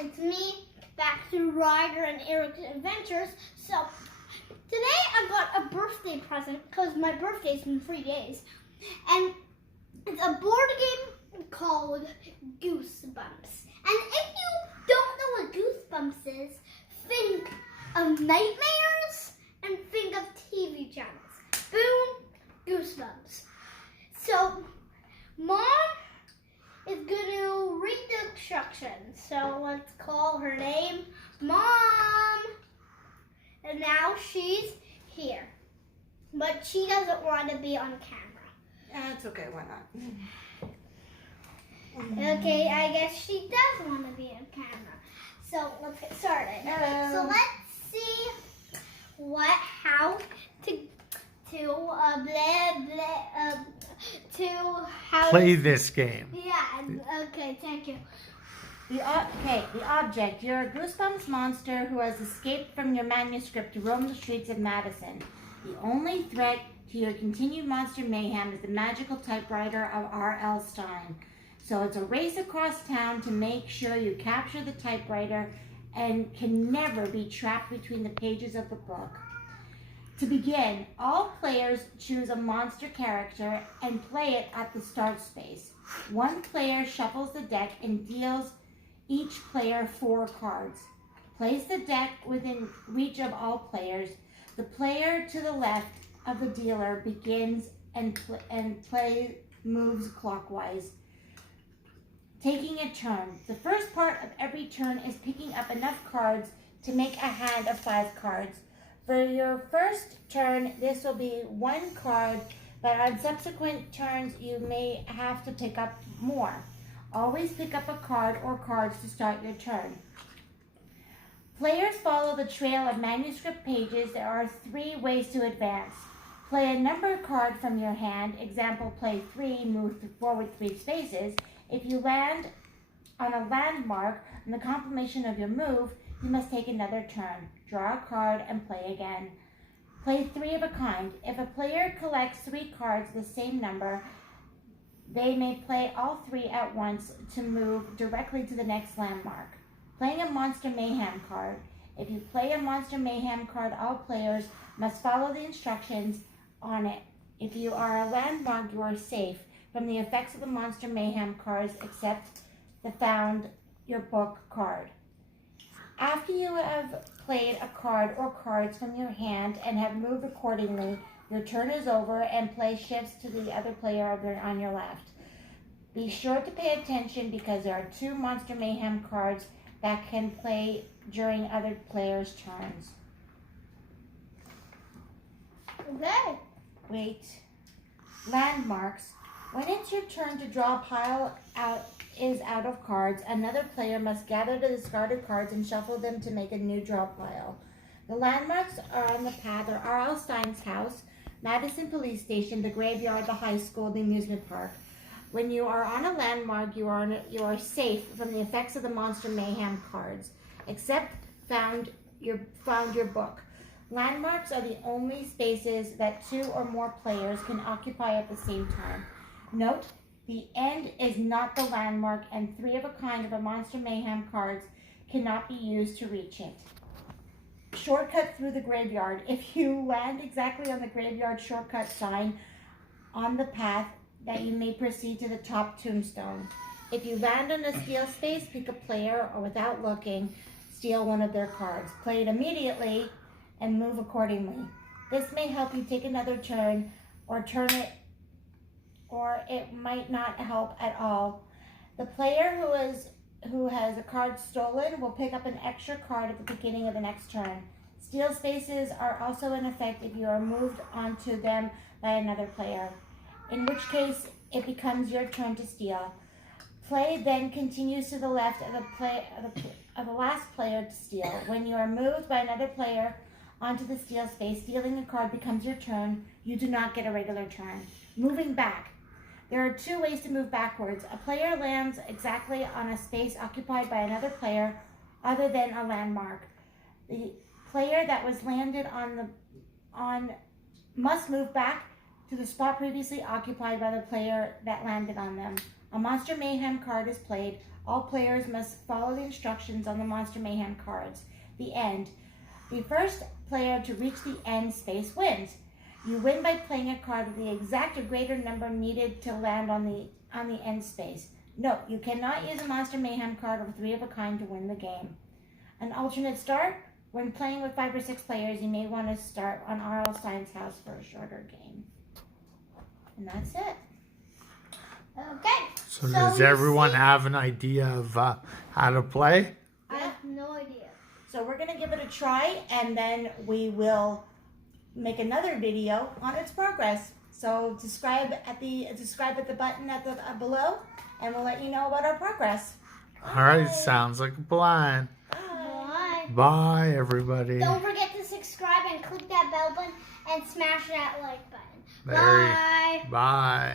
It's me, back to Ryder and Eric's Adventures. So, today I got a birthday present because my birthday's in 3 days. And it's a board game called Goosebumps. And if you don't know what Goosebumps is, think of nightmares and think of TV channels. Boom, Goosebumps. So, Mom is going to read the instructions. So let's call her name Mom. And now she's here. But she doesn't want to be on camera. That's okay, why not? Okay, I guess she does want to be on camera. So let's get started. Hello. So let's see how Play this game. Yeah, okay, thank you. The object. You're a Goosebumps monster who has escaped from your manuscript to roam the streets of Madison. The only threat to your continued monster mayhem is the magical typewriter of R.L. Stine. So it's a race across town to make sure you capture the typewriter and can never be trapped between the pages of the book. To begin, all players choose a monster character and play it at the start space. One player shuffles the deck and deals each player 4 cards. Place the deck within reach of all players. The player to the left of the dealer begins and play moves clockwise, taking a turn. The first part of every turn is picking up enough cards to make a hand of 5 cards. For your first turn, this will be 1 card, but on subsequent turns, you may have to pick up more. Always pick up a card or cards to start your turn. Players follow the trail of manuscript pages. There are 3 ways to advance. Play a number card from your hand. Example, play 3, move forward 3 spaces. If you land on a landmark in the completion of your move, you must take another turn. Draw a card and play again. Play 3 of a kind. If a player collects 3 cards of the same number, they may play all 3 at once to move directly to the next landmark. Playing a Monster Mayhem card. If you play a Monster Mayhem card, all players must follow the instructions on it. If you are a landmark, you are safe from the effects of the Monster Mayhem cards except the found your book card. After you have played a card or cards from your hand and have moved accordingly, your turn is over and play shifts to the other player on your left. Be sure to pay attention because there are 2 Monster Mayhem cards that can play during other players' turns. Okay. Wait. Landmarks. When it's your turn to draw a pile out of cards, another player must gather the discarded cards and shuffle them to make a new draw pile. The landmarks are on the path are R.L. Stine's house, Madison Police Station, the graveyard, the high school, the amusement park. When you are on a landmark, you are safe from the effects of the Monster Mayhem cards, except found your book. Landmarks are the only spaces that 2 or more players can occupy at the same time. Note, the end is not the landmark, and 3 of a kind of a Monster Mayhem cards cannot be used to reach it. Shortcut through the graveyard. If you land exactly on the graveyard shortcut sign on the path, that you may proceed to the top tombstone. If you land on a steal space, pick a player or without looking, steal one of their cards. Play it immediately and move accordingly. This may help you take another turn or it might not help at all. The player who has a card stolen will pick up an extra card at the beginning of the next turn. Steal spaces are also in effect if you are moved onto them by another player, in which case it becomes your turn to steal. Play then continues to the left of the last player to steal. When you are moved by another player onto the steal space, stealing a card becomes your turn. You do not get a regular turn. Moving back. There are 2 ways to move backwards. A player lands exactly on a space occupied by another player other than a landmark. The player that was landed on must move back to the spot previously occupied by the player that landed on them. A Monster Mayhem card is played. All players must follow the instructions on the Monster Mayhem cards. The end. The first player to reach the end space wins. You win by playing a card with the exact or greater number needed to land on the end space. Note, you cannot use a Monster Mayhem card or 3 of a kind to win the game. An alternate start. When playing with 5 or 6 players, you may want to start on R.L. Stein's house for a shorter game. And that's it. Okay. So does everyone have an idea of how to play? I have no idea. So we're going to give it a try, and then we will make another video on its progress. So subscribe at the button at the below, and we'll let you know about our progress. All right, sounds like a plan. Bye. Bye, everybody. Don't forget to subscribe and click that bell button and smash that like button. There you- Bye. Bye.